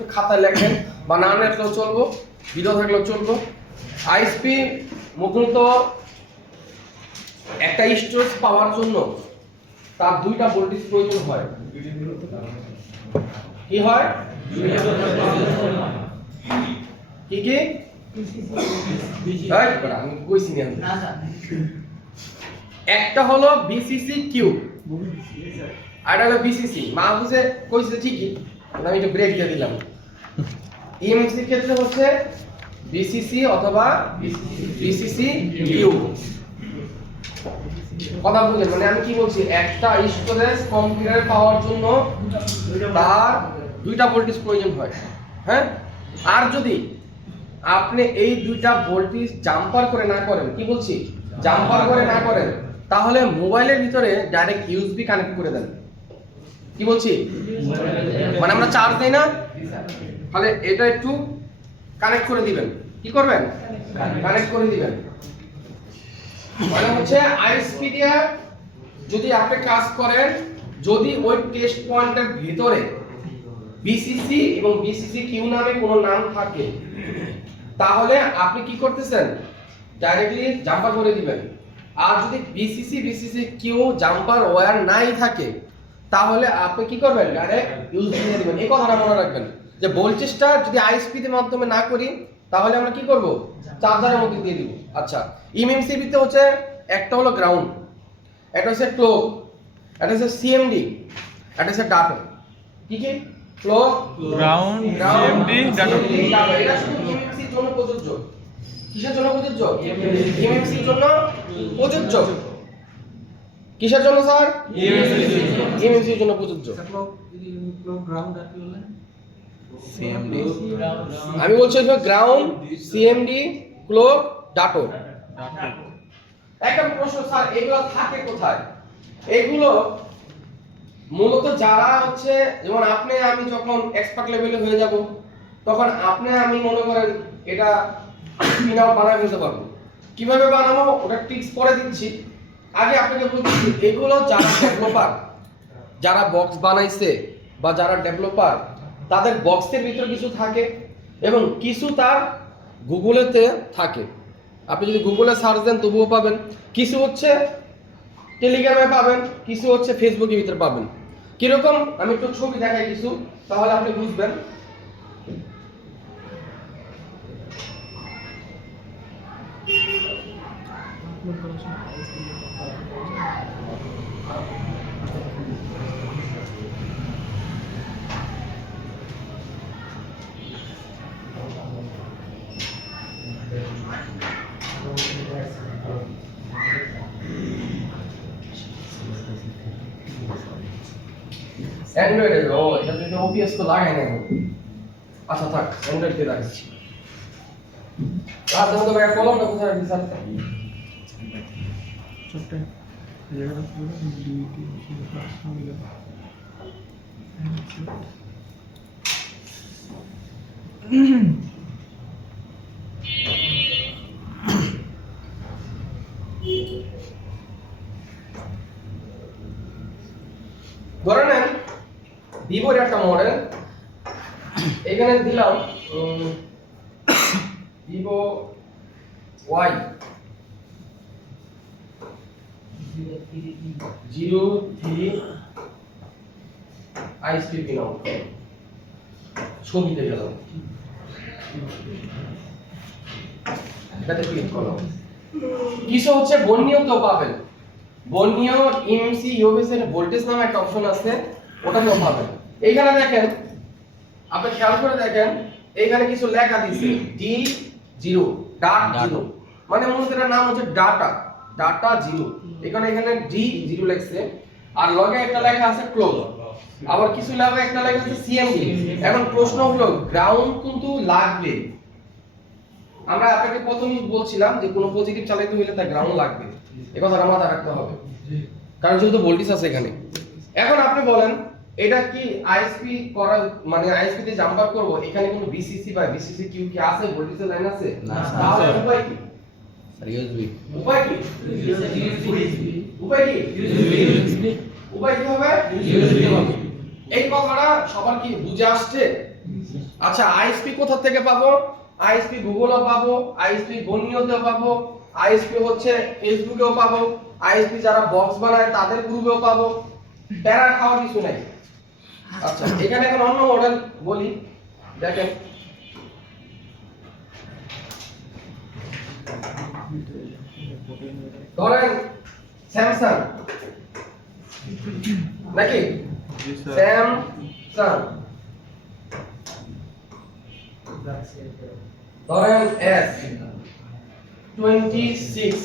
একটু খাতায় লেখেন বা না লেখলেও চলবো, ভিডিও থাকলেও চলবো। আইএসপি মূলত একটা স্টোরেজ পাওয়ার জন্য তার দুইটা ভোল্টেজ প্রয়োজন হয়। কি হয়? কি কি? আমি কইছি না। একটা হলো বিসিসি কিউ, আর একটা হলো বিসিসি। মাহফুজে কইছে ঠিকই, আমি একটু ব্রেক দিয়ে দিলাম। ইএমসি ক্ষেত্রে হচ্ছে বিসিসি অথবা বিসিসি কিউ। কথা বুঝলেন? মানে আমি কি বলছি, একটা স্টোরেজ কম্পিউটারে পাওয়ার জন্য তার দুইটা ভোল্টেজ প্রয়োজন হয়। হ্যাঁ, আর যদি আপনি এই দুইটা ভোল্টেজ জাম্পার করে না করেন, কি বলছি, জাম্পার করে না করেন, তাহলে মোবাইলের ভিতরে ডাইরেক্ট ইউএসবি কানেক্ট করে দেন। কি বলছি, মানে আমরা চার্জ দেই না, তাহলে এটা একটু কানেক্ট করে দিবেন। কি করবেন? কানেক্ট করে দিবেন। মানে হচ্ছে আইএসপি দিয়ে যদি আপনি কাজ করেন, যদি ওই টেস্ট পয়েন্টের ভিতরে বিসিসি এবং বিসিসি কিউ নামে কোনো নাম থাকে, তাহলে আপনি কি করতেছেন, ডাইরেক্টলি জাম্পার করে দিবেন। আর যদি VCC VCC Q jumper wire নাই থাকে, তাহলে আপনি কি করবেন, ডাইরেক্ট ইউএসবি দিয়ে দিবেন। এই কথাটা মনে রাখবেন যে ভোল্টেজটা যদি আইএসপি এর মাধ্যমে না করি, তাহলে আমরা কি করব, চার্জারের মধ্যে দিয়ে দিব। আচ্ছা, এমএমসিবি তে হচ্ছে একটা হলো গ্রাউন্ড, একটা হচ্ছে ক্লক, একটা হচ্ছে সিএমডি, একটা হচ্ছে ডাটা। কি কি? Clock, ground, CMD, data. এটা শুধু এমএমসি এর জন্য প্রযোজ্য। কিসের জন্য প্রযোজ্য? এমএমসি এর জন্য প্রযোজ্য। কিসের জন্য স্যার? এমএমসি এর জন্য প্রযোজ্য। আমি বলছি গ্রাউন্ড, সিএমডি, ক্লক, ডাটো। একটা প্রশ্ন স্যার, এগুলো থাকে কোথায়? এগুলো মূলত যারা হচ্ছে, যেমন আপনি আমি যখন এক্সপার্ট লেভেলে হয়ে যাব, তখন আপনি আমি মনে করেন এটা পিন আউট বানায় ফেলতে পারবো। কিভাবে বানাবো ওটা টিপস পরে দিচ্ছি। আগে আপনাকে বলছি, এগুলো যারা ডেভেলপার, যারা বক্স বানাইছে বা যারা ডেভেলপার, তাদের বক্সের ভিতরে কিছু থাকে এবং কিছু তার গুগলেতে থাকে। আপনি যদি গুগলে সার্চ দেন তবুও পাবেন। কিছু হচ্ছে টেলিগ্রামে পাবেন, কিছু হচ্ছে ফেসবুকের ভিতরে পাবেন। কিরকম আমি একটু ছবি দেখাই কিছু, তাহলে আপনি বুঝবেন। অ্যান্ড্রয়েড ও এটা তো ওপিএস তো লাগাই না। আচ্ছা থাক, অ্যান্ড্রয়েড দিয়ে রাখছি। আর দেখো তো ভাই কলমটা কোথায় রাখছি স্যার? ছোট জায়গাটা পুরো ডিউটি সামনে। ধরে নেন ভিভোর একটা মডেল, এখানে দিলাম Vivo Y 03 ISP pin out. ছবিতে গেলাম, এটাতে ক্লিক করলাম। কিছু হচ্ছে বর্ণীয় কেউ পাবেন, বর্ণীয় এমএমসি ইউএস এর ভোল্টেজ নামে একটা অপশন আছে, ওটাতেও পাবেন। এইখানে দেখেন, আপনি খেয়াল করে দেখেন, এইখানে কিছু লেখা দিয়েছে D0 ডাট 0, মানে মূলত এর নাম হচ্ছে ডাটা, ডাটা 0। এখানে D0 লেখছে, আর লগে একটা লেখা আছে ক্লোজ, আবার কিছু লেখা একটা লেখা আছে সিএমডি। এখন প্রশ্ন হলো গ্রাউন্ড কিন্তু লাগবে। আমরা আপনাকে প্রথমেই বলছিলাম যে কোনো পজিটিভ চালাইতে হলে তার গ্রাউন্ড লাগবে, এই কথাটা মাথায় রাখতে হবে, কারণ যেহেতু ভোল্টেজ আছে এখানে। এখন আপনি বলেন এটা কি আইএসপি করা, মানে আইএসপি তে জাম্পার করব, এখানে কোনো বিসিসি বা বিসিসি কিউ কি আছে, ভোল্টেজের লাইন আছে? তাহলে উপায় কি? ইউএসবি। উপায় কি? উপায় কি? উপায় কি হবে? এই কথাটা সবার কি বুঝে আসছে? আচ্ছা আইএসপি কোথা থেকে পাবো? আইএসপি গুগলও পাবো, আইএসপি গনিয়তেও পাবো, আইএসপি হচ্ছে ফেসবুকেও পাবো, আইএসপি যারা বক্স বানায় তাদের গ্রুপেও পাবো। প্যারা খাওয়া কিছু নাই। আচ্ছা এখানে এখন অন্য মডেল বলি, দেখেন ধরেন স্যামসাং নাকি জি স্যার স্যামসাং, ধরেন S26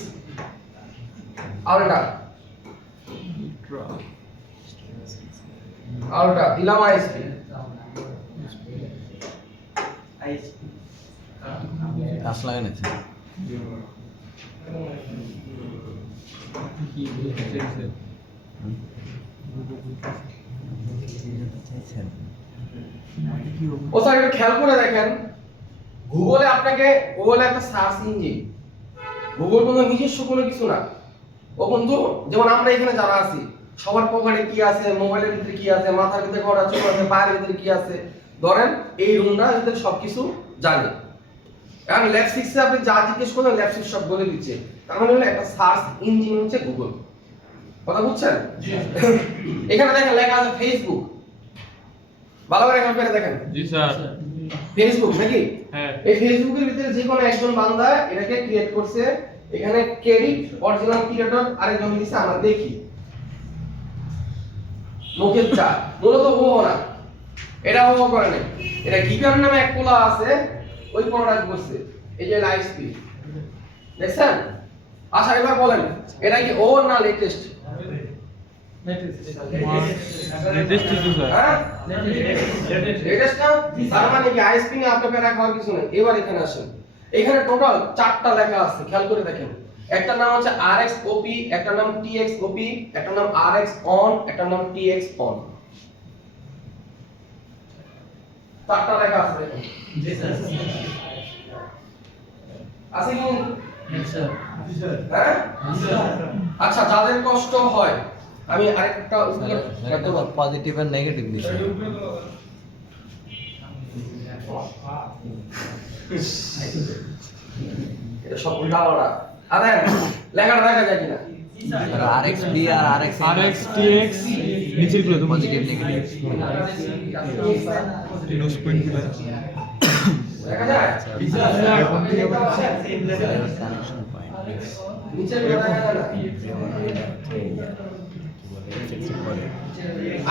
আলট্রা আলট্রা দিলাম আইএসপি। কাজ লাগে না ও স্যার একটু খেয়াল করে দেখেন, গুগলে আপনাকে গুগলে একটা সার্চ ইঞ্জিন, গুগল কোনো নিজস্ব কোনো কিছু না। ও বন্ধু যেমন আমরা এখানে যারা আছি সবার পকেটে কি আছে, মোবাইলের ভিতরে কি আছে, মাথার ভিতরে কটা চোখ আছে, পায়ের ভিতরে কি আছে, ধরেন এই রুমটা ভিতরে সবকিছু জানে। এখন ল্যাব 6 এ আপনি যা জিজ্ঞেস করলেন ল্যাব 6 সব বলে দিচ্ছে। তার মানে হলো একটা সার্চ ইঞ্জিন হচ্ছে গুগল। কথা বুঝছেন? এখানে দেখেন লেখা আছে ফেসবুক, ভালো করে খেয়াল করে দেখেন। জি স্যার ফেসবুক নাকি? হ্যাঁ এই ফেসবুকের ভিতরে যে কোনো একজন বান্দা এটাকে ক্রিয়েট করছে, এখানে ক্রেডিট অরিজিনাল ক্রিয়েটর আরেকজন দিছে, আমরা দেখি মুখের চা মূলত ও না, এটা ও করে নাই, এটা গিগার নামে এক পোলা আছে ওই পোলাটা করছে। এই যে লাইসপি দেখছেন? আচ্ছা এবার বলেন এটা কি ও না লেটেস্ট? লেটেস্ট কিছু স্যার হ্যাঁ লেটেস্ট না? তার মানে কি আইএসপি নিয়ে আপনাকে রাখার কিছু নেই। এবার এখানে আসেন, এখানে টোটাল 4টা লেখা আছে, খেয়াল করে দেখেন। একটা নাম হচ্ছে RXOP, একটা নাম TXOP, একটা নাম RX on, একটা নাম TX on। 4টা লেখা আছে দেখেন। জি স্যার আছে কি? জি স্যার। হ্যাঁ আচ্ছা যাদের কষ্ট হয় আমি আরেকটা উত্তর করতে পারি। পজিটিভ আর নেগেটিভ বিষয় এটা সব উল্টাপাল্টা। আরে লেখাটা দেখা যায় কিনা? RXB আর RX RXTX নিচের গুলো তো পজিটিভ নেগেটিভ নোজ পয়েন্ট গুলো দেখা যায়? কানেকশন পয়েন্ট নিচে দেখা যায় না?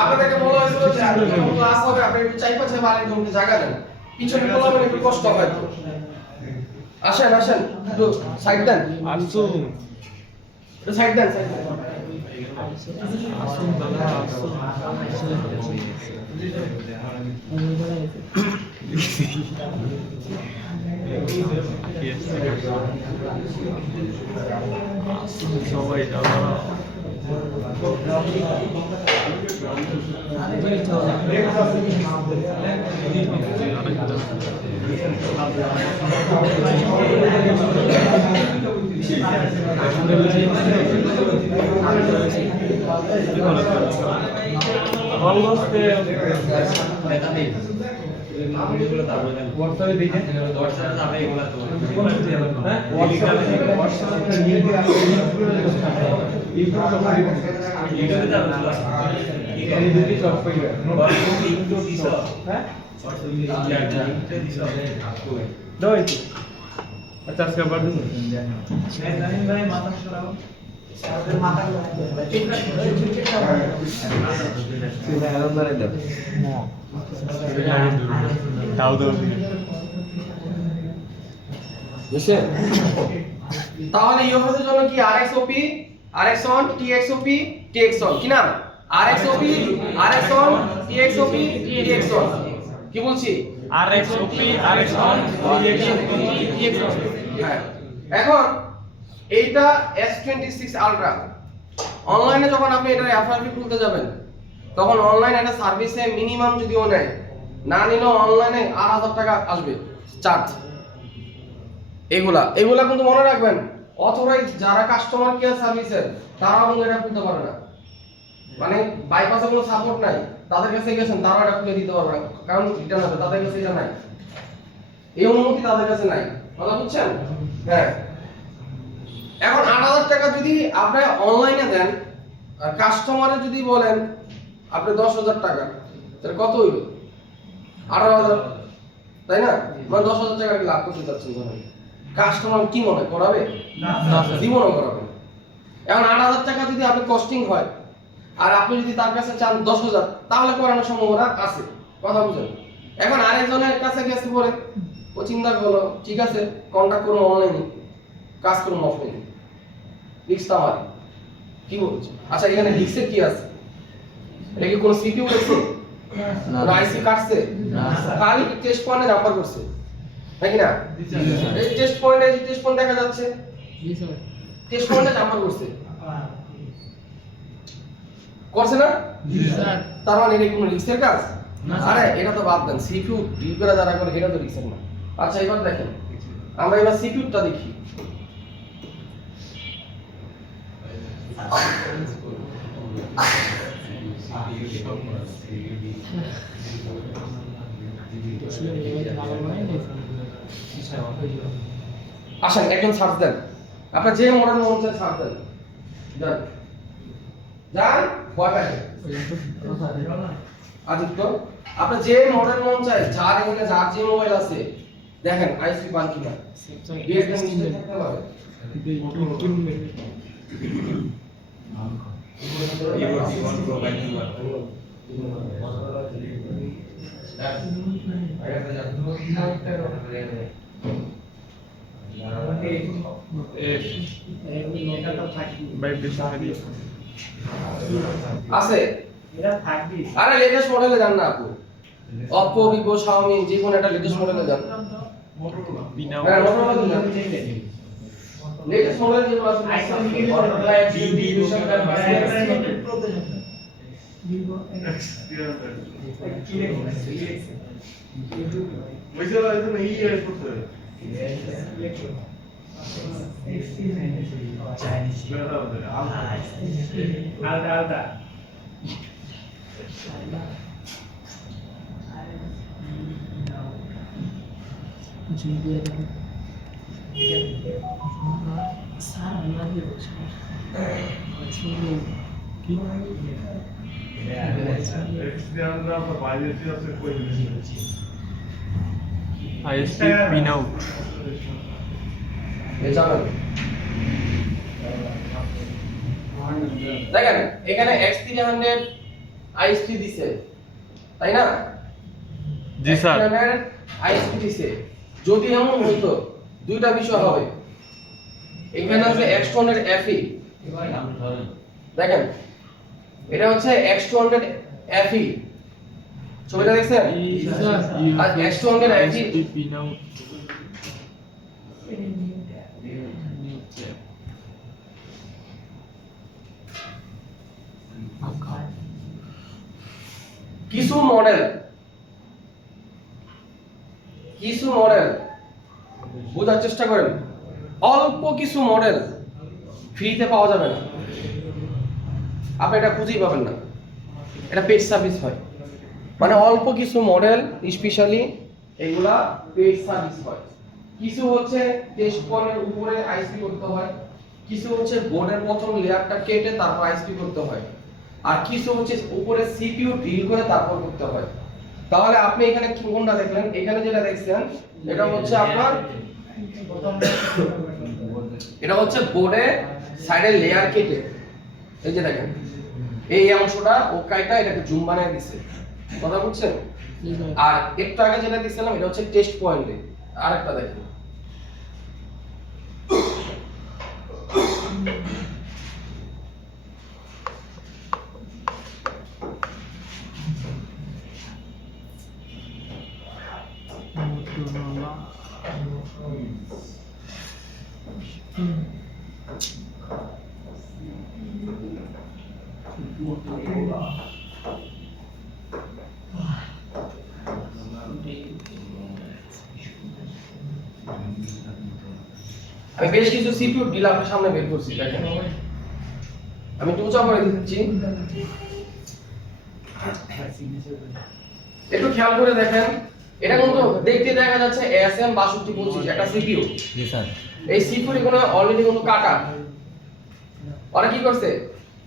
আপনাদেরকে বলা হয়েছিল যে যখন ক্লাস হবে আপনি একটু চাই পাচ্ছে আরেকজনকে জায়গা দেন, পিছনে বলাবেন একটু কষ্ট হয় তো। আসেন আসেন একটু সাইড দেন, আসুন একটু সাইড দেন, সাইড দেন। আসুন দাদা আসুন আসুন সবাই দাদা আচ্ছা আজকে আবার দাও দাও বুঝছেন? তাহলে ইউএফএস এর জন্য কি RXOP, RX on, TXOP, TX on কি নাম? RXOP, RX on, TXOP, TX on। কি বলছি? RXOP RX on TX on। হ্যাঁ এখন এইটা S26 আলট্রা অনলাইনে যখন আপনি এটা এফআরপি খুলতে যাবেন তখন অনলাইন একটা সার্ভিসে মিনিমাম যদি ও নেয়, না নিলেও অনলাইনে 8000 টাকা আসবে চার্জ। এগুলা কিন্তু মনে রাখবেন, অথরাইজ যারা কাস্টমার কেয়ার সার্ভিসের তারাও কিন্তু এটা খুলতে পারে না, মানে বাইপাসে কোনো সাপোর্ট নাই। তাদের কাছে গেছেন তারা এটা খুলে দিতে পারবে না, কারণ রিটার্ন আছে, তাদের কাছে এটা নাই, এই অনুমতি তাদের কাছে নাই। কথা বুঝছেন? হ্যাঁ। এখন ৮,০০০ টাকা যদি আপনি অনলাইনে দেন আর কাস্টমারে যদি বলেন আপনি ১০,০০০ টাকা, তাহলে কত হইল? ১৮,০০০, তাই না? মানে ১০,০০০ টাকা লাভ করতে যাচ্ছেন ধরেন, কাস্টমার কি মনে হয় করাবে? জীবনও করাবে না। এখন ৮,০০০ টাকা যদি আপনি কস্টিং হয় আর আপনি যদি তার কাছে চান ১০,০০০, তাহলে করানোর সম্ভাবনা আছে। কথা বুঝেন? এখন আরেকজনের কাছে গেছে বলে ও চিন্তা করলো ঠিক আছে কন্টাক্ট করুন অনলাইনে, কাজ করুন অফলাইনে, রিস্ক আমার কি বলছে? আচ্ছা এখানে রিস্কের কি আছে? এটা কি কোনো সিপিইউ আছে না। না আইসি কাটছে না, স্যার। খালি টেস্ট পয়েন্টে জাম্পার করছে নাকি না? এই টেস্ট পয়েন্ট দেখা যাচ্ছে, টেস্ট পয়েন্টে জাম্পার করছে করছে না? তার মানে এটা কোনো রিস্কের কাজ? আরে এটা তো বাদ দেন, সিপিইউ ডিল করা যারা করে এটা তো রিস্কের না। আচ্ছা এবার দেখেন, আমরা এবার সিপিইউটা দেখি। আসেন একজন সার্চ দেন, আপনার যে মডেল মন চায় সার্চ দেন, যান যান ভয় পায় না। আদিত্য আপনার যে মডেল মন চায়, যার এখানে যার যে মোবাইল আছে দেখেন আইসি পান কিনা, ডিএসএম মিস্টেক থাকতে পারে। আছে আরে লেটেস্ট মডেলে যান না আপু, Oppo Vivo Xiaomi যে কোনো একটা লেটেস্ট মডেলে যান। হ্যাঁ Motorola যান, লেটেস্ট মডেল যেগুলো আছে ISP pin out. যাবেন। দেখেন এখানে X300 ISP দিছে তাই না? জি স্যার। X300 ISP দিছে, যদি এমন হইতো দুইটা বিষয় হবে। এখানে আছে X200 FE, দেখেন এটা হচ্ছে X200 FE, ছবিটা দেখছেন? আর X200 FE ISP pin out. কিছু মডেল বোঝার চেষ্টা করেন, অল্প কিছু মডেল ফ্রিতে পাওয়া যাবে না, আপনি এটা খুঁজেই পাবেন না, এটা পেড সার্ভিস হয়। মানে অল্প কিছু মডেল স্পেশালি এগুলা পেড সার্ভিস হয়। কিছু হচ্ছে টেস্ট পয়েন্টের উপরে আইসপি করতে হয়, কিছু হচ্ছে বোর্ডের প্রথম লেয়ারটা কেটে তারপর আইসপি করতে হয়, আর কিছু হচ্ছে উপরে সিপিইউ ড্রিল করে তারপর করতে হয়। তাহলে আপনি এখানে কোনটা দেখলেন? এখানে যেটা দেখছেন এটা হচ্ছে আপনার এটা হচ্ছে বোর্ডে সাইডে লেয়ার কেটে, এই যে দেখেন এই অংশটা ও কাইটা এটাকে জুম বানিয়ে দিছে। কথা বুঝছেন? আর একটু আগে যেটা দিছিলাম এটা হচ্ছে টেস্ট পয়েন্টে, আরেকটা দেখেন আমি বেশ কিছু সিপিইউ ডিল আপনার সামনে বের করছি, দেখেন আমি একটু উঁচা করে দিচ্ছি। একটু খেয়াল করে দেখেন, এটা কিন্তু দেখতে দেখা যাচ্ছে SM6225 একটা সিপিইউ। জি স্যার। এই সিপিইউ এখানে অলরেডি কিন্তু কাটা। ওরা কি করছে?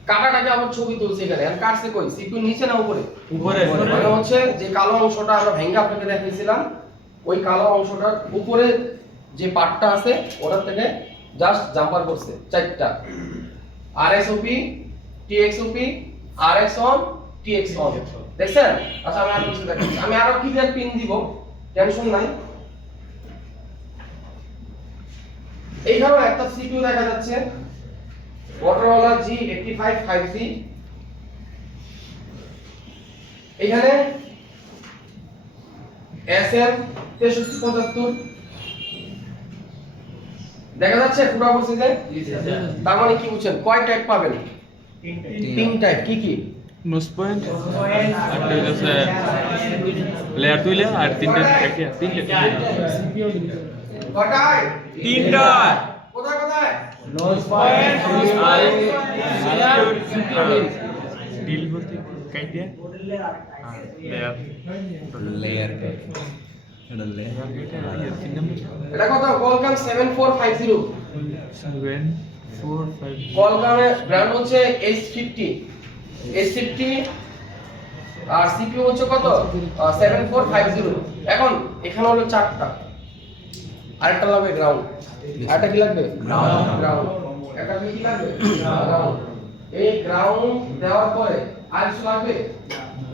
কাটাটাকে আবার ছবি তুলছে এখানে। আর কাটছে কই? সিপিইউ নিচে না উপরে? উপরে। মানে হচ্ছে যে কালো অংশটা আমরা ভেঙে আপনাকে দেখিয়েছিলাম, ওই কালো অংশটার উপরে যে পার্টটা আছে ওটার থেকে জাস্ট জাম্পার করছে চারটা। RSOP, TXOP, RX on, TX on। দেখছেন? আচ্ছা আমি আরো কিছু দেখাচ্ছি। আমি আরো ক্লিয়ার পিন দিব, টেনশন নাই। এইখানেও একটা সিপিইউ দেখা যাচ্ছে, Motorola G85 5C। এখানে SM6375 দেখা যাচ্ছে পুরো অবস্থাতে। তার মানে কি বুঝছেন? কয় টাইপ পাবেন? তিন টাইপ। কি কি? নোজ পয়েন্ট একটা হচ্ছে লেয়ার তুইলে আর তিনটা তিনটা কয়টায়? তিনটা কোথায় কোথায়? ডিল বলতে কাইটিয়া লেয়ার লেয়ার এটা লেয়ার। তিন নম্বর এটা কত? Qualcomm 7450। 745 Qualcomm-এর ব্র্যান্ড হচ্ছে H50 আর সিপিইউ হচ্ছে কত? 7450। এখন এখানে হলো চারটা, আরেকটা লাগবে গ্রাউন্ড। আরেকটা কি লাগবে? গ্রাউন্ড। একটা কি লাগবে? গ্রাউন্ড। এই গ্রাউন্ড দেওয়ার পরে আর কিছু লাগবে?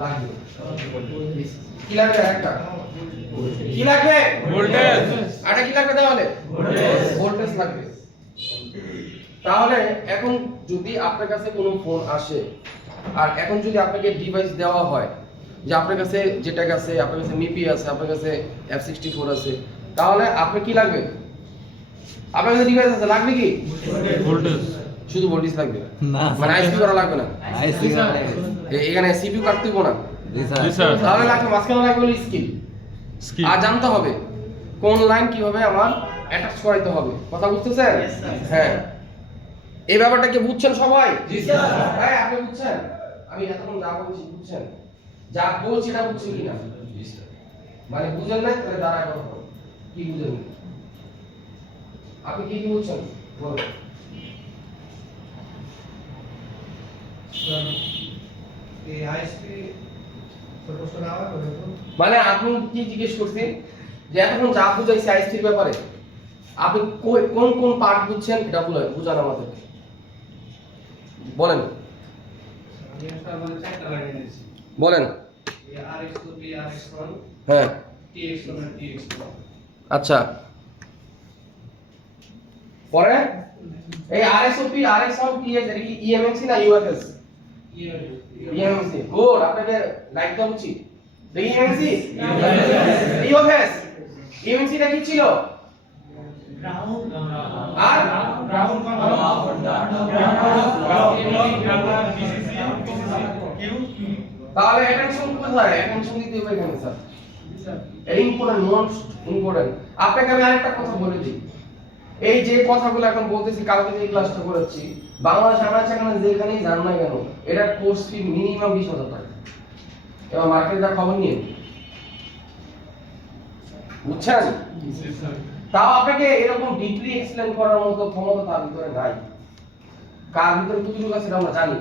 লাগবে। কি লাগবে? আরেকটা কি লাগবে? ভোল্টেজ। আরেকটা কি লাগবে তাহলে? ভোল্টেজ লাগবে। তাহলে এখন যদি আপনার কাছে কোনো ফোন আসে আর এখন যদি আপনাকে ডিভাইস দেওয়া হয় যে আপনার কাছে যেটা আছে, আপনার কাছে মিপি আছে, আপনার কাছে F64 আছে, তাহলে আপনার কি লাগবে? আপনার কাছে ডিভাইস আছে, লাগবে কি? ভোল্টেজ শুধু ভোল্টেজ লাগবে, না মানে আইসি করা লাগবে না। আইসি এখানে সিপিইউ কাটতে হবে না। জি জি স্যার। স্যার তাহলে লাগবে মাঝখানে লাগবে হলো স্কিল। স্কিল আর জানতে হবে কোন লাইন কিভাবে আমার অ্যাটাচ করাইতে হবে। কথা বুঝতেছেন? হ্যাঁ। এই ব্যাপারটা কি বুঝছেন সবাই? জি স্যার। হ্যাঁ আপনি বুঝছেন? আমি এতক্ষণ যা বলছি বুঝছেন? যা বলছি এটা বুঝছেন কিনা? জি স্যার। মানে বুঝেন না তাহলে দাঁড়ায় কথা বলুন। কি বুঝেন? আপনি কি কি বুঝছেন? বলুন। মানে আপনি কি জিজ্ঞেস করছেন যে এতক্ষণ যা বুঝাইছি আইসির ব্যাপারে আপনি কোন কোন পার্ট বুঝছেন এটা বুঝান আমাদেরকে বলেন। বলেন। হ্যাঁ আচ্ছা পরে এই RSOP RX1 TX এর কি EMMC না UFS? EMMC good. আপনাকে লাইক দেওয়া উচিত। EMMC UFS EMMC টা কি ছিল? আর তাহলে অ্যাটেনশন কোথায়? অ্যাটেনশন দিতে হবে এখানে স্যার। এটা ইম্পর্টেন্ট, মোস্ট ইম্পর্টেন্ট। আপনাকে আমি আরেকটা কথা বলে দিই, এই যে কথাগুলো এখন বলতেছি, কালকে যে ক্লাসটা করেছি, বাংলাদেশ আমরা সেখানে যেখানেই যান না কেন এটা কোর্স ফি মিনিমাম 20,000 টাকা। এবার মার্কেটে খবর নিয়ে বুঝছেন? তাও আপনাকে এরকম ডিপলি এক্সপ্লেন করার মতো ক্ষমতা তার ভিতরে নাই। কার ভিতরে কতটুকু আছে আমরা জানি।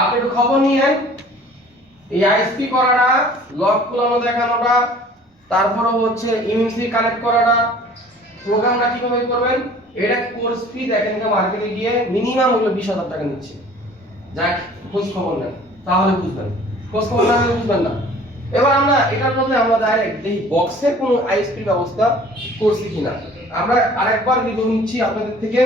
আপনি একটু খবর নিয়েন, এই আইএসপি করাটা, লক খোলানো দেখানোটা, তারপরে হচ্ছে ইউএসবি কানেক্ট করাটা, প্রোগ্রামটা কিভাবে করবেন, এটা কোর্স ফি দেখেন যে মার্কেটে গিয়ে মিনিমাম হলো 20,000 টাকা নিচ্ছে। যাক খোঁজ খবর নেন তাহলে বুঝবেন, খোঁজ খবর না নিলে বুঝবেন না। এবার আমরা এটার মধ্যে আমরা ডাইরেক্ট দেখি বক্সের কোনো আইএসপি ব্যবস্থা করছি কিনা। আমরা আরেকবার রিভিউ নিচ্ছি আপনাদের থেকে।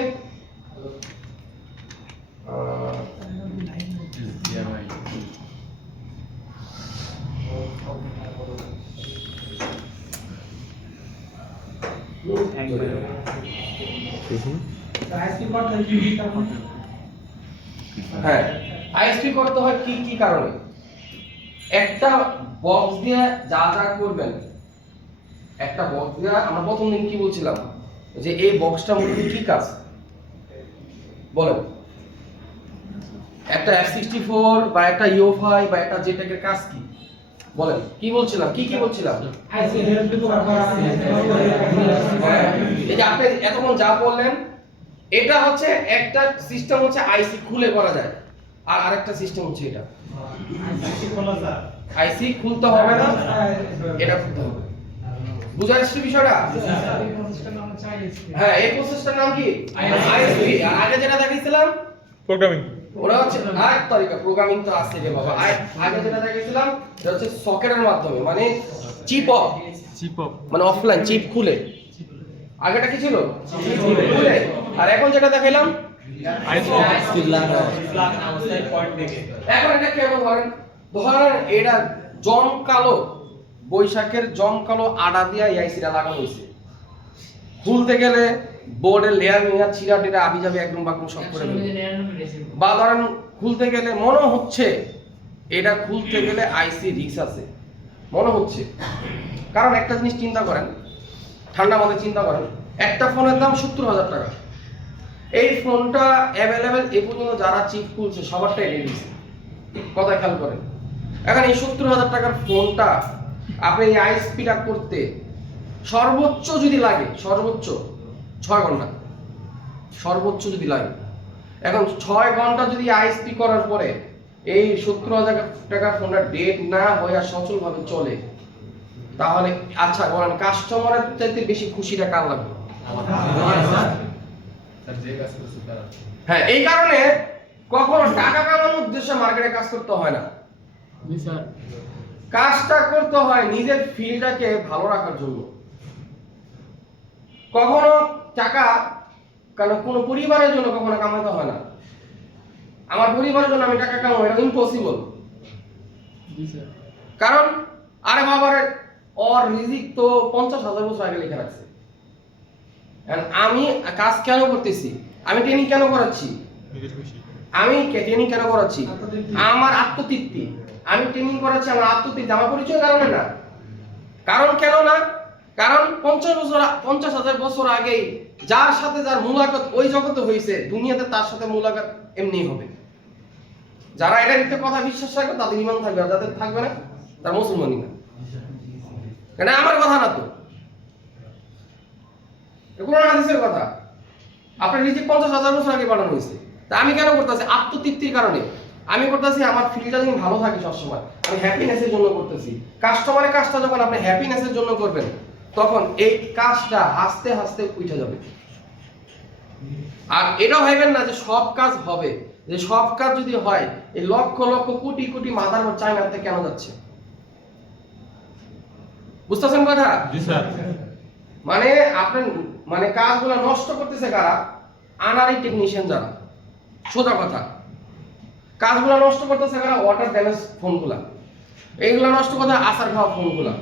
হ্যাঁ আইএসপি করতে হয় কি কি কারণে? একটা বক্স দিয়ে যা যা করবেন, একটা বক্স দিয়ে আমরা প্রথম দিন কি বলছিলাম যে এই বক্সটার মধ্যে কি কাজ বলেন? একটা F64 বা একটা UEFI বা একটা JTAG এর কাজ কি বলেন? কি বলছিলাম? কি বলছিলাম? হ্যাঁ, এই যে আপনি এতক্ষণ যা বললেন, এটা হচ্ছে একটা সিস্টেম হচ্ছে আইসি খুলে করা যায়, আর আরেকটা সিস্টেম হচ্ছে এটা আইসি খুলতে হবে না, এটা খুলতে হবে। বুঝা যাচ্ছে বিষয়টা? হ্যাঁ, এই প্রসেসটার নাম কি? আইসি। আর আগে যেটা দেখাইছিলাম প্রোগ্রামিং। ওরা হচ্ছে আরেক তরিকা, প্রোগ্রামিং তো আছে রে বাবা। আগে যেটা দেখাইছিলাম এটা হচ্ছে সকেটের মাধ্যমে, মানে চিপ অফ, মানে অফলাইন চিপ খুলে। আগেটা কি ছিল? চিপ খুলে। আর এখন যেটা দেখাইলাম এখন এটা কেমন ধরেন এটা জমকালো বৈশাখের জমকালো আডা দিয়া আইসিটা লাগানো হয়েছে। খুলতে গেলে বোর্ডের লেয়ার নিয়ে ছিঁড়া টিরা আবি যাবে একদম বাকরুম সব করে দেবে। বা ধরেন খুলতে গেলে মনে হচ্ছে এটা খুলতে গেলে আইসি রিস্ক আছে মনে হচ্ছে। কারণ একটা জিনিস চিন্তা করেন, ঠান্ডা মাথায় চিন্তা করেন, একটা ফোনের দাম 70,000 টাকা। এই ফোনটা অ্যাভেলেবেল এ পর্যন্ত যারা চিপ খুলছে সবারটাই রেডি দিচ্ছে। কথা খেয়াল করেন। এখন এই 70,000 টাকার ফোনটা আপনি এই আইএসপিটা করতে সর্বোচ্চ যদি লাগে, সর্বোচ্চ 6 ঘন্টা সর্বোচ্চ যদি লাগে। এখন 6 ঘন্টা যদি আইএসপি করার পরে এই 70,000 টাকার ফোনটা ডেট না হয়ে সচলভাবে চলে, তাহলে আচ্ছা বলেন কাস্টমারের চাইতে বেশি খুশিটা কার লাগবে? হ্যাঁ, এই কারণে কখনো টাকা কামানোর উদ্দেশ্যে মার্কেটে কাজ করতে হয় না। কাজটা করতে হয় নিজের ফিল্ডটাকে ভালো রাখার জন্য। কখনো টাকা কারণ কোনো পরিবারের জন্য কখনো কামাতে হয় না। আমার পরিবারের জন্য আমি টাকা কামাবো, এটা ইম্পসিবল। কারণ আরে বাবারে ওর রিজিক তো 50,000 বছর আগে লেখা রাখছে। আমি কাজ কেন করতেছি? আমি ট্রেনিং কেন করাচ্ছি? আমার আত্মতৃপ্তি। আমি ট্রেনিং করাচ্ছি আমার আত্মতৃপ্তি, আমার পরিচয় কারণে না। কারণ কেন না? কারণ 50,000 বছর আগেই যার সাথে যার মুলাকাত ওই জগতে হয়েছে, দুনিয়াতে তার সাথে মুলাকাত এমনি হবে। যারা এটা নিতে কথা বিশ্বাস রাখবে তাদের ঈমান থাকবে, আর যাদের থাকবে না তার মুসলমানই না। এটা আমার কথা না তো, কোরআন হাদিসের কথা। আপনার রিজিক 50,000 বছর আগে বানানো হয়েছে। তা আমি কেন করতেছি? আত্মতৃপ্তির কারণে আমি করতেছি। আমার ফিল্ডটা যেন ভালো থাকে সবসময়, আমি হ্যাপিনেসের জন্য করতেছি। কাস্টমারের কাজটা যখন আপনি হ্যাপিনেসের জন্য করবেন, তখন এই কাজটা হাসতে হাসতে উঠে যাবে। আর এটাও ভাবেন না যে সব কাজ হবে, যে সব কাজ যদি হয় এই লক্ষ লক্ষ কোটি কোটি মাথার উপর চায়নাতে কেন যাচ্ছে? বুঝতেছেন কথা? জি স্যার। মানে আপনার মানে কাজগুলো নষ্ট করতেছে কারা? আনারি টেকনিশিয়ান যারা। সোজা কথা, কাজগুলো নষ্ট করতেছে কারা? ওয়াটার ড্যামেজ ফোনগুলা, এইগুলা নষ্ট করতে আসার খাওয়া ফোনগুলা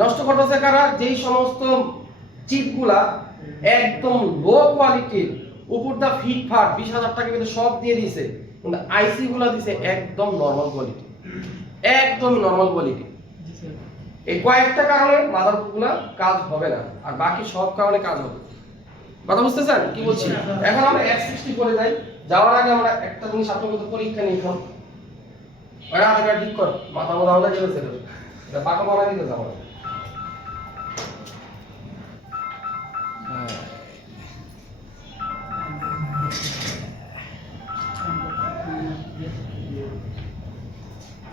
নষ্ট করতেছে কারা? যেই সমস্ত চিপগুলা একদম লো কোয়ালিটির, উপরটা ফিটফাট 20,000 টাকা কিন্তু সব দিয়ে দিছে, কিন্তু আইসি গুলা দিছে একদম নরমাল কোয়ালিটি, একদম নরমাল কোয়ালিটি। এই কয়েকটা কারণে মাদারবোর্ডগুলো কাজ হবে না, আর বাকি সব কারণে কাজ হবে। কথা বুঝতেছেন কি বলছি? এখন আমরা F60 করে যাই। যাওয়ার আগে আমরা একটা জিনিস আপনাদের পরীক্ষা নিই। এখন ওরা আগে ঠিক কর, মাথা মোড়া হলে গেছে এটা পাকা মারা দিতে যাবো।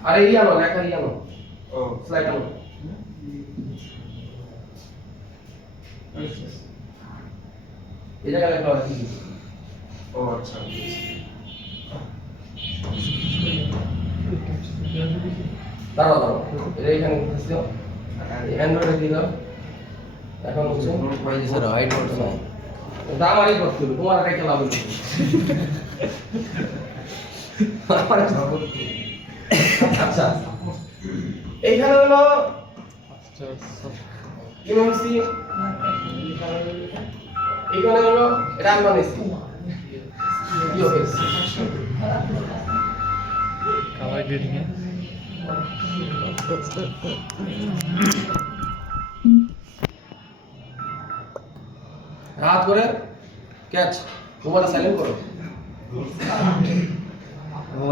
আরে ইয়ানো লেখা ইয়ানো, ও স্লাইড আনো। এই জায়গায় লেখা আছে কি? ও আচ্ছা, দাঁড়াও দাঁড়াও, এটা এখানে দিচ্ছি, অ্যান্ড্রয়েডে দিয়ে দাও। এখন হচ্ছে ভাই স্যার হাইড করতে চাই। দাম আরই করতে হবে, তোমার রেখে লাভ নেই। আচ্ছা, এইখানে হলো ইমামসি, এখানে হলো রামবানিসি। ইউএস কালাই দিয়ে দিন। হাত করে ক্যাচ, মোবাইল সাইলেন্ট করো।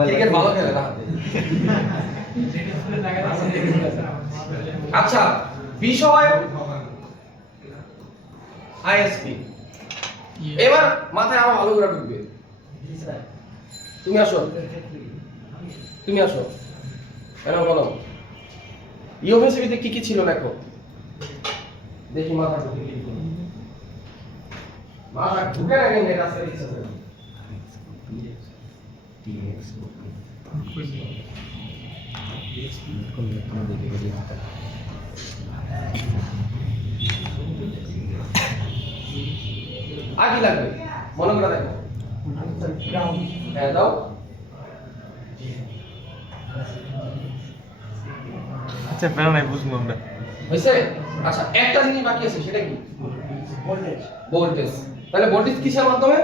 ক্রিকেট ভালো খেলে না হাতে। আচ্ছা, বিষয় আইএসপি। এবার মাথায় আরো ভালো করে ঢুকবে। তুমি আসো, তুমি আসো, কেন বলো ইউএসবিতে কি কি ছিল লেখো দেখি। মাথা ঢুকে কি করো, মাথা ঢুকে না কেন এটা আসলে ইচ্ছা করে। আর কি লাগবে মনে করে দেখো। হ্যাঁ দাও। আচ্ছা প্যারা নাই বুঝবো আমরা। হয়েছে? আচ্ছা একটা জিনিস বাকি আছে, সেটা কি? ভোল্টেজ। ভোল্টেজ, তাহলে ভোল্টেজ কিসের মাধ্যমে?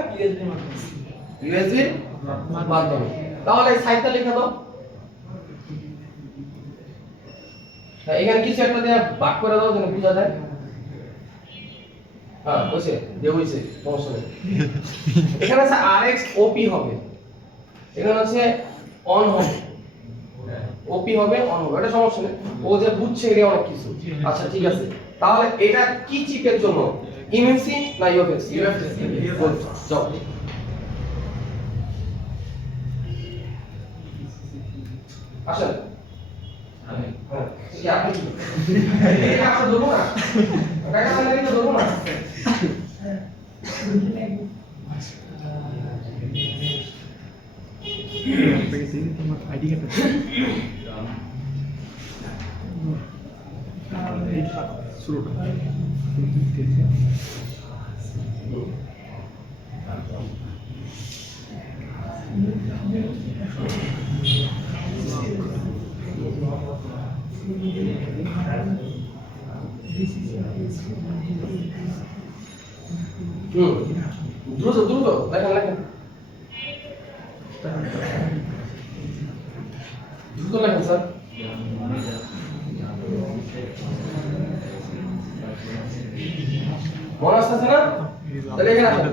ইউএসবি এর মাধ্যমে। তাহলে এই সাইডটা লিখে দাও। হ্যাঁ, এখানে কিছু একটা দিয়ে ভাগ করে দাও যেন বোঝা যায়। হ্যাঁ হয়েছে, দিয়ে হয়েছে, সমস্যা নেই। এখানে আছে RX OP হবে, এখানে আছে অন হবে, ওপি হবে অন হবে, এটা সমস্যা নেই। ও যে বুঝছে এটা অনেক কিছু। আচ্ছা ঠিক আছে, তাহলে এটা কি চিপের জন্য? ইএমসি না ইউএফএস? ইউএফএস। যাও। আসেন। হ্যাঁ, কি আপনি কি? এটা আপনি ধরবো না? টাকা না দিলে ধরবো না? দ্রুত দ্রুত লেখেন লেখেন, দ্রুত লেখেন স্যার। মনে আসতেছে না? তাহলে এখানে আসেন,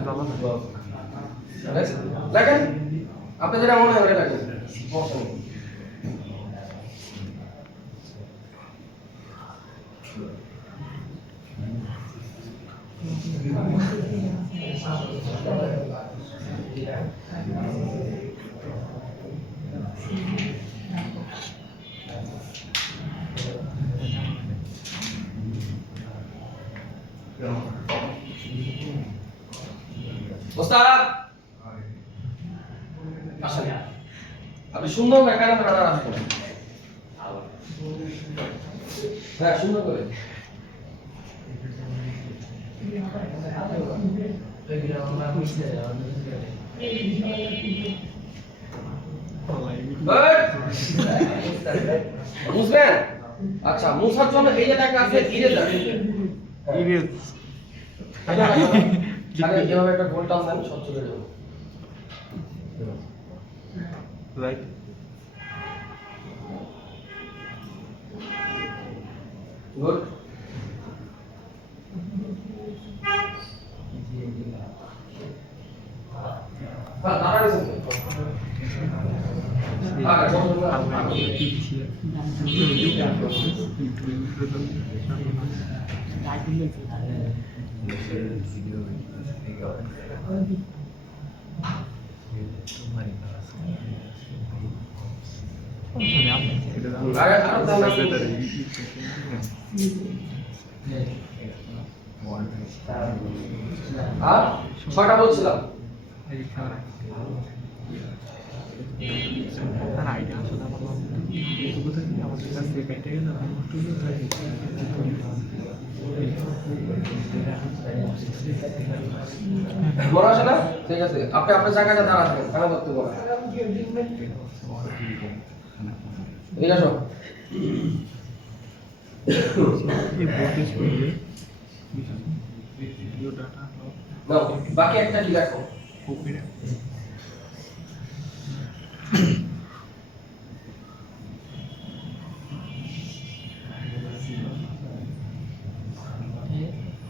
লেখেন আপনি যেটা মনে হয় লেখেন, সমস্যা নেই। ওস্তাদ আসেন, আপনি সুন্দর মেকানিক রানার আসবেন। হ্যাঁ সুন্দর করে। বুঝলেন? আচ্ছা মুছার জন্য এই যে টাকা আছে ইরেজার। ইরেজ আরে যেভাবে একটা গোল টান দেন সব চলে যাবে। রাইট। গুড। হ্যাঁ দাঁড়াইছেন তো। আর ছয়টা বলছিলাম। মনে আসে না? ঠিক আছে, আপনি আপনার জায়গাটা দাঁড়া থাকেন, কেন করতে বলেন? ঠিক আছে, বাকি একটা কি দেখো।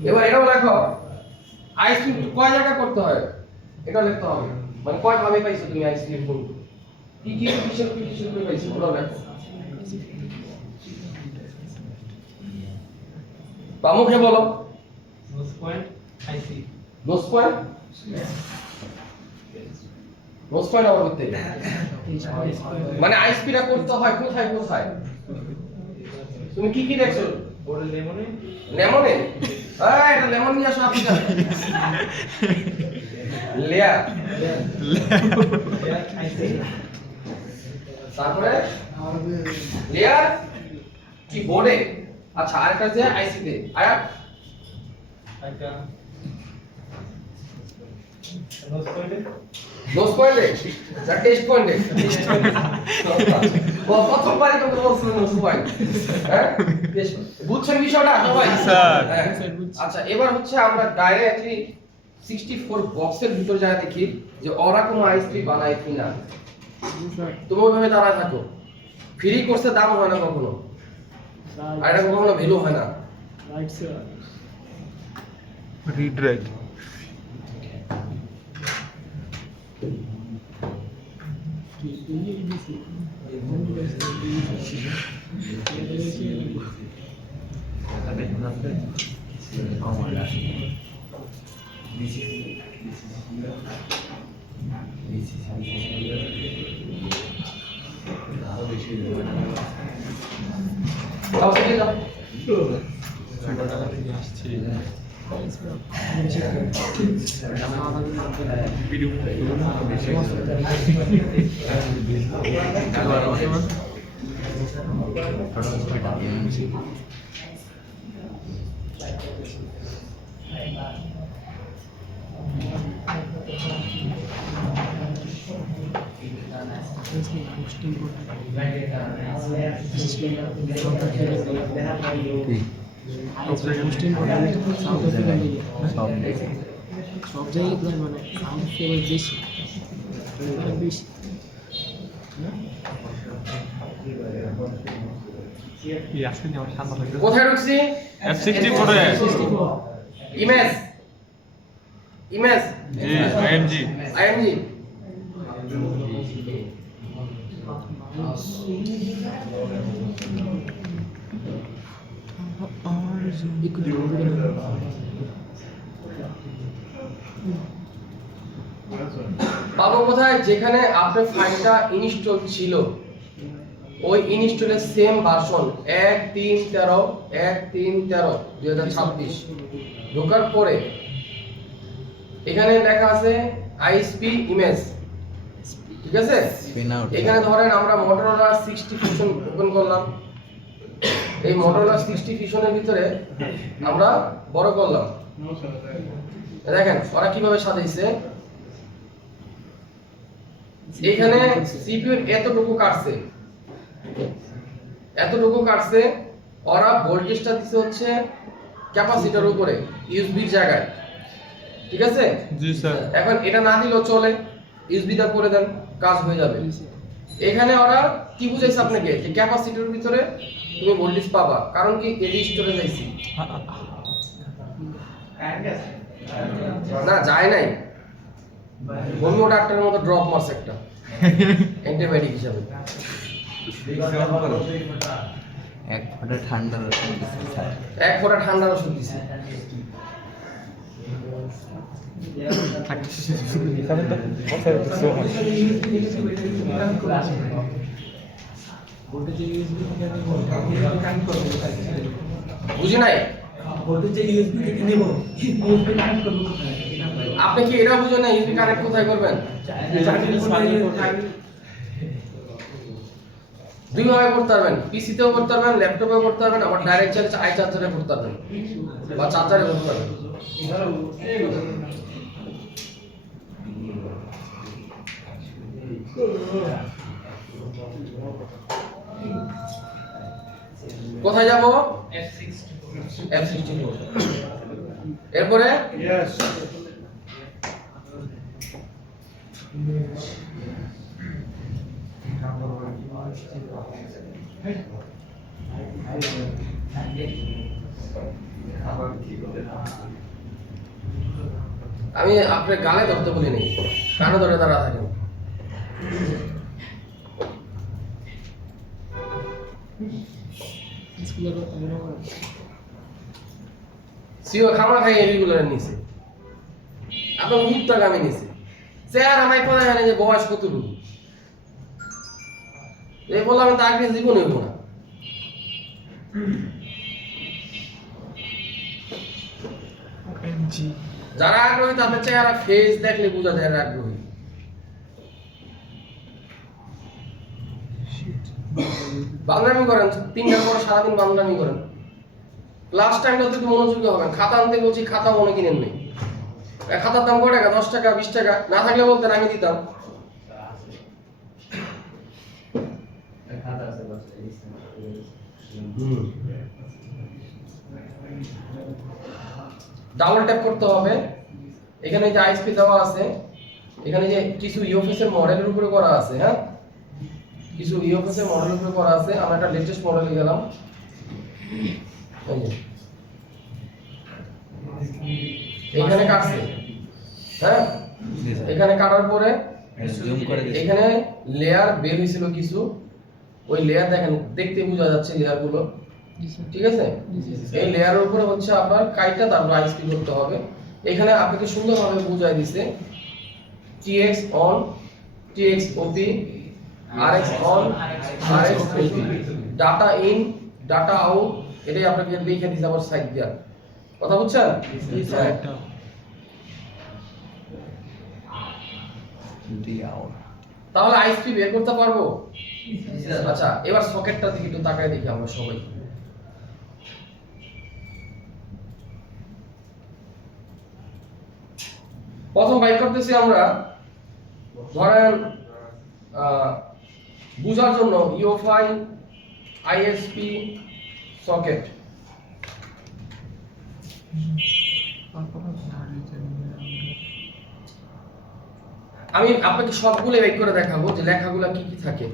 এবার এটাও লেখো, আইসক্রিম কয় জায়গা করতে হয় এটা লিখতে হবে, মানে কয় ভাবে পাইছো তুমি আইসক্রিম কোনটা। কিসের করে পাইছি বলো দেখো বামুখে বলো নোজ পয়েন্ট আবার করতে মানে আইসপিটা করতে হয় কোথায় কোথায় তুমি কি দেখছো লেমনে এটা লেমন নিয়ে আসো আপনি লেয়ার তারপরে লেয়ার কি বোর্ডে আচ্ছা আরেকটা যে আইসি তে আয়া নোজ পয়েন্টে না টেস্ট পয়েন্টে প্রথমবারই তো বলছো নোজ পয়েন্ট হ্যাঁ বুঝছেন বিষয়টা সবাই স্যার আচ্ছা এবার হচ্ছে আমরা ডাইরেক্টলি 64 বক্সের ভিতর যায় দেখি যে ওরা কোনো আইসপি বানায় কিনা তুমি ওইভাবে দাঁড়ায় থাকো ফ্রি কোর্সে দাম হয় না কখনো আর এটা কখনো ভ্যালু হয় না রিড রাইট সব জায়গায় প্ল্যান মানে সাউন্ড ফেভার বেশি বেশি কোথায় ঢুকছি F64 এ ইমেজ জি IMG আইএমজি পাবো কোথায় যেখানে আপনার ফাইলটা ইনস্টল ছিল ওই ইনস্টলের সেম ভার্সন 1.3.13 ঢোকার পরে এখানে লেখা আছে আইএসপি ইমেজ ঠিক আছে Pin out. এখানে ধরেন আমরা মোটরোলা 60 ফিউশন ওপেন করলাম এই মোটরোলা 60 ফিউশনের ভিতরে আমরা বড় করলাম দেখেন ওরা কিভাবে সাজাইছে এখানে সিপিইউ এতটুকু কাটছে ওরা ভোল্টেজটা দিছে হচ্ছে ক্যাপাসিটর উপরে ইউএসবির জায়গায় ঠিক আছে জি স্যার এখন এটা না দিলেও চলে ইউএসবি দা করে দেন কাজ হয়ে যাবে এখানে ওরা কি বুঝাইছে আপনাকে যে ক্যাপাসিটরের ভিতরে তুমি ভোল্টেজ পাবা কারণ কি এডি স্টোরে যাইছি না যায় নাই হোমিও ডাক্তারের মতো ড্রপ মারছে একটা অ্যান্টিবায়োটিক হিসাবে এক ফোঁটা ঠান্ডা রসুন দিচ্ছে স্যার। এক ফোঁটা ঠান্ডা ওষুধ দিছে বুঝি নাই আপনি কি এটা বুঝেন না ইউএসবি কানেক্ট কোথায় করবেন দুই ভাবে করতে পারবেন পিসি তেও করতে পারবেন ল্যাপটপেও করতে পারবেন আবার ডাইরেক্ট চার্জ আই চার্জারে করতে পারবেন বা চার্জারে করতে পারবেন কোথায় যাব F64 এরপরে আমি আপনার গালে ধরতে বলিনি কানে ধরে দাঁড়া থাকেন স্কুলের কথা মনে করো সিও খামা খাই রেগুলার নিছে আপনার উত্তরগামী নিছে চেয়ার আমায় কথা জানে যে বয়স কতটুকু এই বললাম আমি তাকে জীবন হইব না যারা আগ্রহী তাদের চেহারা ফেস দেখলে বোঝা যায় আগ্রহী বাংলামি করেন 3টার পর সারাদিন বাংলামি করেন ক্লাস টাইমটা একটু মনোযোগী হবেন খাতা আনতে বলছি খাতা মনে কিনেন নেই খাতার দাম কত টাকা 10 টাকা 20 টাকা না থাকলে বলতেন আমি দিতাম ডাবল ট্যাপ করতে হবে এখানে যে আইএসপি দেওয়া আছে এখানে যে কিছু ইউএফএস এর মডেলের উপরে করা আছে হ্যাঁ কিছু ইউএফএস এর মডেলের উপরে করা আছে আমরা একটা লেটেস্ট মডেলে গেলাম এখানে কাটছে হ্যাঁ এখানে কাটার পরে জুম করে দিচ্ছি এখানে লেয়ার বের হয়েছিল কিছু ওই লেয়ার দেখেন দেখতে বোঝা যাচ্ছে লেয়ার গুলো ঠিক আছে এই লেয়ারের উপরে হচ্ছে আপনার কাইটা তারপর আইএসপি করতে হবে এখানে আপনাকে সুন্দরভাবে বোঝায় দিছে TX on TX OP RX on RX OP data in data out এটাই আপনাকে লিখে দিছে আবার সাইড দিয়া কথা বুঝছেন তাহলে আইএসপি বের করতে পারবো আচ্ছা এবার সকেটটা দিকে একটু তাকায় দেখি আমরা সবাই প্রথম বাইক করতেছি আমরা ধরেন বুঝার জন্য ইউএফআই আইএসপি সকেট আমি আপনাকে সবগুলো বাইক করে দেখাবো যে লেখাগুলো কি কি থাকে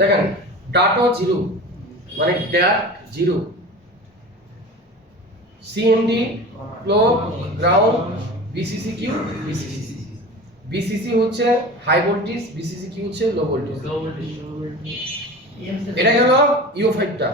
দেখেন ডাটা জিরো মানে data zero CMD flow ground VCC Q VCC VCC হচ্ছে হাই ভোল্টেজ বিসিসি কিউ হচ্ছে লো ভোল্টেজ এটা হলো ইউএফআইটা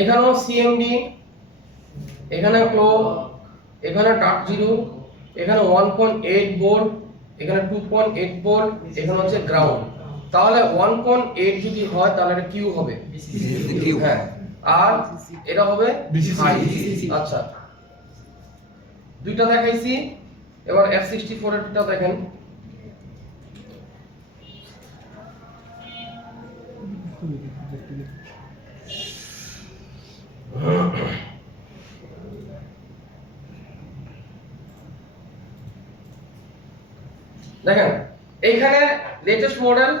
এখানেও সিএমডি এখানে ক্লক এখানে ডাট জিরো এখানে 1.8 ভোল্ট এখানে 2.8 ভোল্ট এখানে হচ্ছে গ্রাউন্ড তাহলে 1.8 যদি হয় তাহলে এটা কিউ হবে কিউ হ্যাঁ আর এটা হবে হাই আচ্ছা দুইটা দেখাইছি এবার F64 এরটা দেখেন দেখেন এইখানে লেটেস্ট মডেল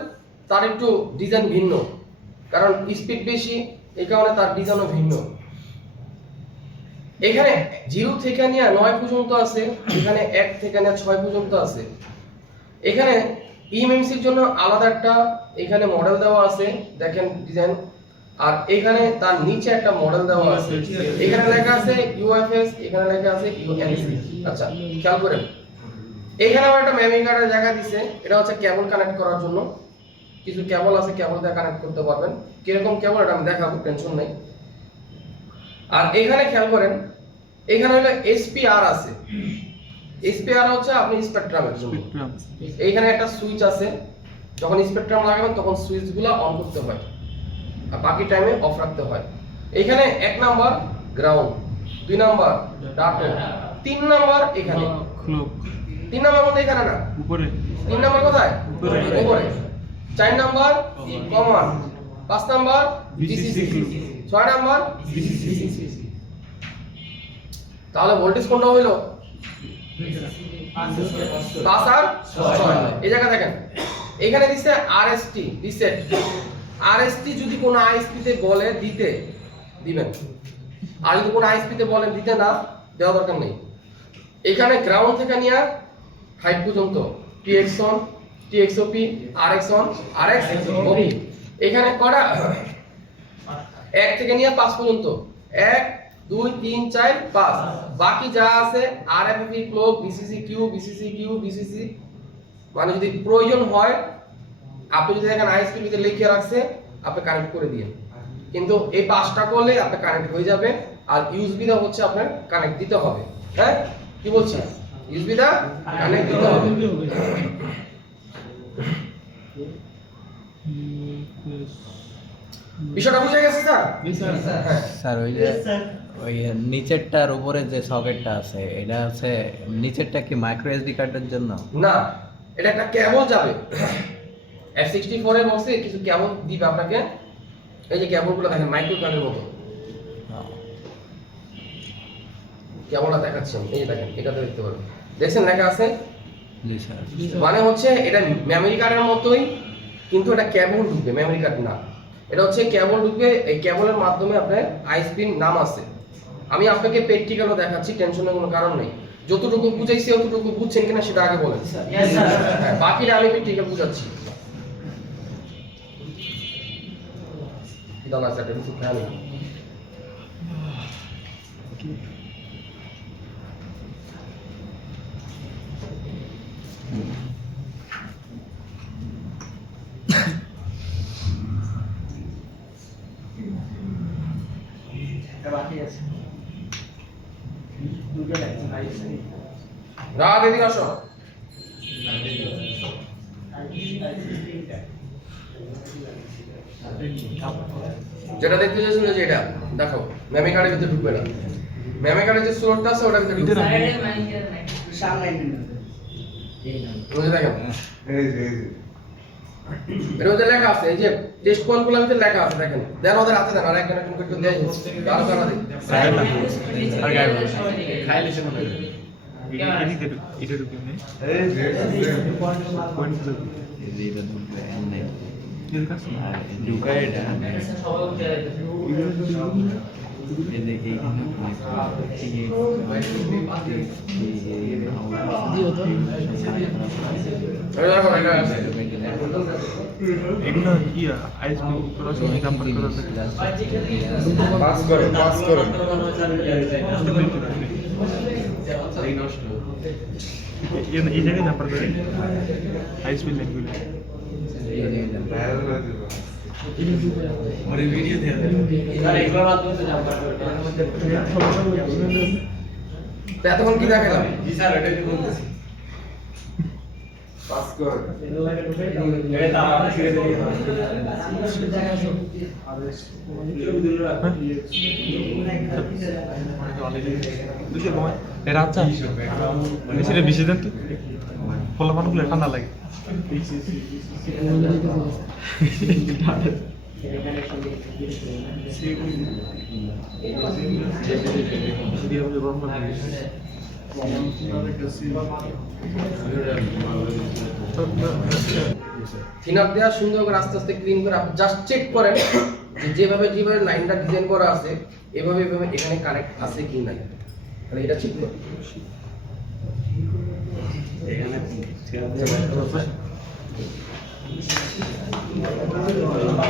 তার একটু ডিজাইন ভিন্ন কারণ স্পিড বেশি এই কারণে তার ডিজাইনও ভিন্ন এখানে 0 থেকে নিয়ে 9 পর্যন্ত আছে এখানে 1 থেকে নিয়ে 6 পর্যন্ত আছে এখানে ইএমএমসি এর জন্য আলাদা একটা এখানে মডেল দেওয়া আছে দেখেন ডিজাইন আর এখানে তার নিচে একটা মডেল দেওয়া আছে এখানে লেখা আছে ইউএফএস এখানে লেখা আছে ইউএনসি আচ্ছা খেয়াল করেন এখানে আবার একটা মেমরি কার্ডের জায়গা দিয়েছে এটা হচ্ছে কেবল কানেক্ট করার জন্য কিছু কেবল আছে কেবল দিয়ে কানেক্ট করতে পারবেন কিরকম কেবল এটা আমি দেখাবো টেনশন নাই আর এখানে খেয়াল করেন এখানে হলো এসপিআর আছে এসপিআর হচ্ছে আপনি স্পেকট্রামের জন্য এইখানে একটা সুইচ আছে যখন স্পেকট্রাম লাগাবেন তখন সুইচগুলো অন করতে হয় আর বাকি টাইমে অফ রাখতে হয় এখানে 1 number ground 2 number data 3 number এখানে ক্লক 3 নাম্বার মধ্যে এখানে না উপরে 3 নাম্বার কোথায়? উপরে। 4 number common, 5 number BCC, 6 number BCC. তাহলে ভোল্টেজ কোনটা হইলো? 5 আর 6। এই জায়গা দেখেন এখানে দিছে আরএসটি রিসেট। আরএসটি যদি কোন আইএসপি তে বলে দিতে দিবেন, আর যদি কোন আইএসপি তে বলে দিতে না দেওয়া দরকার নেই। এখানে গ্রাউন্ড থেকে নিয়ে 5 পর্যন্ত টিএক্স1, টিএক্সওপি, আরএক্স1, আরএক্সওপি। এখানে কটা 1 থেকে নিয়ে 5 পর্যন্ত 1 2 3 4 5। বাকি যা আছে RFP flow, VCC Q, VCC Q, VCC, মানে যদি প্রয়োজন হয় আপনি যদি দেখেন আইএসপি তে লিখে রাখছে আপনি কানেক্ট করে দিন, কিন্তু এই 5টা করলে আপনি কানেক্ট হয়ে যাবে। আর ইউএসবি দা হচ্ছে আপনার কানেক্ট দিতে হবে। হ্যাঁ কি বলছি? ইউএসবি দা কানেক্ট দিতে হবে। বিষয়টা বুঝে গেছে স্যার? হ্যাঁ স্যার ওই যে ওই নিচেরটার উপরে যে সকেটটা আছে এটা হচ্ছে নিচেরটা কি মাইক্রো এসডি কার্ডের জন্য? না, এটা একটা কেবল যাবে F64 এর বক্সে কিছু কেবল দিবে আপনাকে। এই যে কেবলগুলো দেখেন মাইক্রো কার্ডের মতো কেবলটা দেখাচ্ছি আমি। এই যে দেখেন এটাতে দেখতে পারবেন, দেখছেন লেখা আছে? জি স্যার। মানে হচ্ছে এটা মেমরি কার্ডের মতোই, কিন্তু এটা কেবল ঢুকবে, মেমরি কার্ড না। এটা হচ্ছে কেবল ঢুকবে, এই কেবলের মাধ্যমে আপনার আইএসপির নাম আছে। আমি আপনাকে প্র্যাকটিক্যালও দেখাচ্ছি, টেনশনের কোনো কারণ নেই। যতটুকু বুঝাইছি অতটুকু বুঝছেন কিনা সেটা আগে বলেন। হ্যাঁ, বাকিটা আমি প্র্যাকটিক্যাল বুঝাচ্ছি। দাদা স্যার কিছু খেয়াল নেই। রাত এদিকে আসো। যেটা দেখতে চাইছেন যে এটা দেখো মেমরি কার্ডের ভিতরে ঢুকবে না। মেমরি কার্ডের যে স্লোটটা আছে ওটার ভিতরে ঢুকবে। ওই যে দেখেন এর মধ্যে লেখা আছে, এই যে টেস্ট কোডগুলোর ভিতরে লেখা আছে দেখেন। দেন ওদের হাতে দেন, আর একজন একজন করে দেন। ভালো করে দেন। আর গায়ে খাইলে সে মনে এটা ঢুকে নেই পয়েন্ট এটা ঢুকবে নাই এর কাছে আর ঢুকায় এটা এই যে এইখানে দিও তো এগুলো ইয়া আইএসপি সরাসরি নাম্বার করা থাকে। পাস করো এই জায়গায় নাম্বার করে আইএসপি ল্যাঙ্গুয়েজ তো এতক্ষণ কি দেখালাম? পাস করো এটা আচ্ছা সেটা বেশি দেন তো ফলা মানুষগুলো ঠান্ডা লাগে। থিনার দেওয়া সুন্দর করে আস্তে আস্তে ক্লিন করে আপনি জাস্ট চেক করেন যে যেভাবে যেভাবে লাইনটা ডিজাইন করা আছে এভাবে এভাবে এখানে কানেক্ট আছে কি নাই, তাহলে এটা চেক করুন।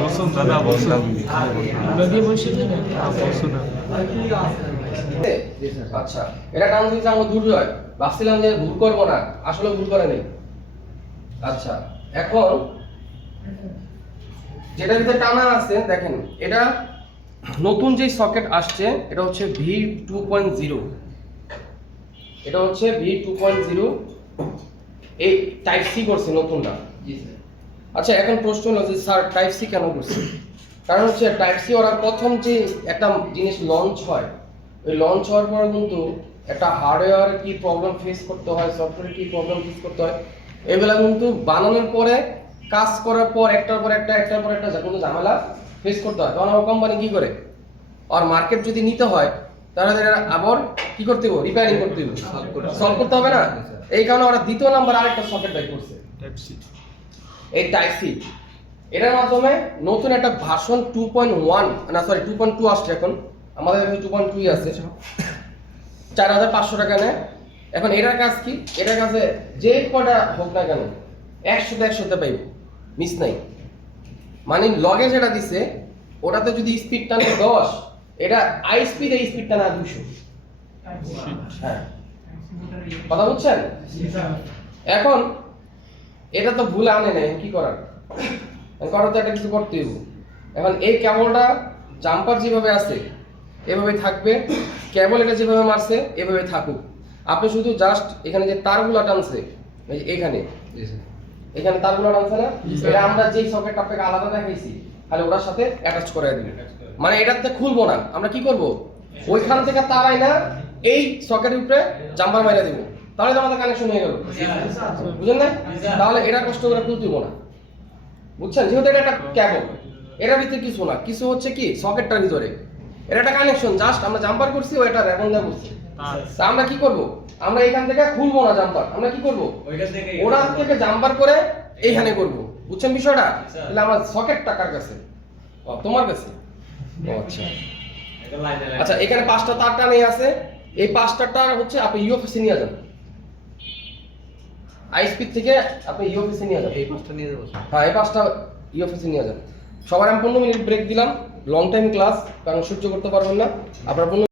বসুন দাদা বসুন নদী বসে না বসুন। আচ্ছা এটা টান দিতে আমার ভুল হয়, ভাবছিলাম যে ভুল করবো না, আসলে ভুল করে নেই। আচ্ছা এখন যেটা ভিতরে টানা আছে দেখেন, এটা নতুন যে সকেট আসছে এটা হচ্ছে V2.0, এটা হচ্ছে V2.0, এই টাইপ সি করছে নতুনটা। আচ্ছা এখন প্রশ্ন হলো যে স্যার টাইপ সি কেন করছে? কারণ হচ্ছে টাইপ সি ওরা প্রথম যে একটা জিনিস লঞ্চ হয়, ওই লঞ্চ হওয়ার পর কিন্তু একটা হার্ডওয়্যার কি প্রবলেম ফেস করতে হয়, সফটওয়্যার কি প্রবলেম ফেস করতে হয়, এগুলা কিন্তু বানানোর পরে কাজ করার পর একটার পর একটা যা কোনো ঝামেলা ফেস করতে হয়। তখন আমার কোম্পানি কি করে, আর মার্কেট যদি নিতে হয় তাহলে এরা আবার কি করতে হবে, রিপেয়ারিং করতে হবে, সলভ করতে হবে না। এই কারণে ওরা দ্বিতীয় নাম্বার আরেকটা সকেট বাই করছে, টাইপ সি। এই টাইপ সি। এটার মাধ্যমে নতুন একটা ভার্সন 2.1 না সরি 2.2 আসছে এখন, আমাদের এখানে 2.2 আছে, 4500 টাকা নেয়। এখন এটার কাজ কি, এটার কাছে যে কটা হোক না কেন 100তে পাইব, মিস নাই। মানে লগে যেটা দিছে ওটাতে যদি স্পিড টানে 10, এটা আই স্পিড এই স্পিড টানা 200। হ্যাঁ, কথা বুঝছেন? এখন এটা তো ভুল আনে নাই, কি করার, করার তো একটা কিছু করতে হবে। এখন এই কেবলটা জাম্পার যেভাবে আছে এভাবে থাকবে, কেবল এটা যেভাবে মারছে এভাবে থাকুক। আপনি শুধু জাস্ট এখানে যে তারগুলো টানছে, এই যে এখানে তারগুলো টানছে না, এটা আমরা যেই সকেট আপনাকে আলাদা দেখাইছি তাহলে ওটার সাথে অ্যাটাচ করে দিবেন। মানে এটাতে খুলবো না, আমরা কি করব, ওইখান থেকে তারাই না এই সকেটের উপরে জাম্পার মাইরা দিব, তাহলে তো আমাদের কানেকশন হয়ে গেল, বুঝলেন না? তাহলে এটা কষ্ট করে খুলতে দিব না, বুঝছেন? যেহেতু এটা একটা কেবল, এটার ভিতরে কিছু না, কিছু হচ্ছে কি সকেটটার ভিতরে, এটা একটা কানেকশন, জাস্ট আমরা জাম্পার করছি ও এটা রেবন দা করছি। তা আমরা কি করব, আমরা এখান থেকে খুলবো না জাম্পার, আমরা কি করব, ওরা থেকে জাম্পার করে এইখানে করব, বুঝছেন বিষয়টা? তাহলে আমার সকেটটা কার কাছে? ও, তোমার কাছে। ও আচ্ছা আচ্ছা, এখানে 5টা তার টানে আছে, এই 5টা তার হচ্ছে আপনি ইউএফএসি নিয়ে যান, আই স্পিড থেকে আপনি ইউএফএসি নিয়ে যান। এই পাঁচটা নিয়ে যাবো। হ্যাঁ, এই 5টা ইউএফএসি নিয়ে যান। সবার আমি 15 মিনিট ব্রেক দিলাম, লং টাইম ক্লাস, কারণ সহ্য করতে পারবেন না আপনারা।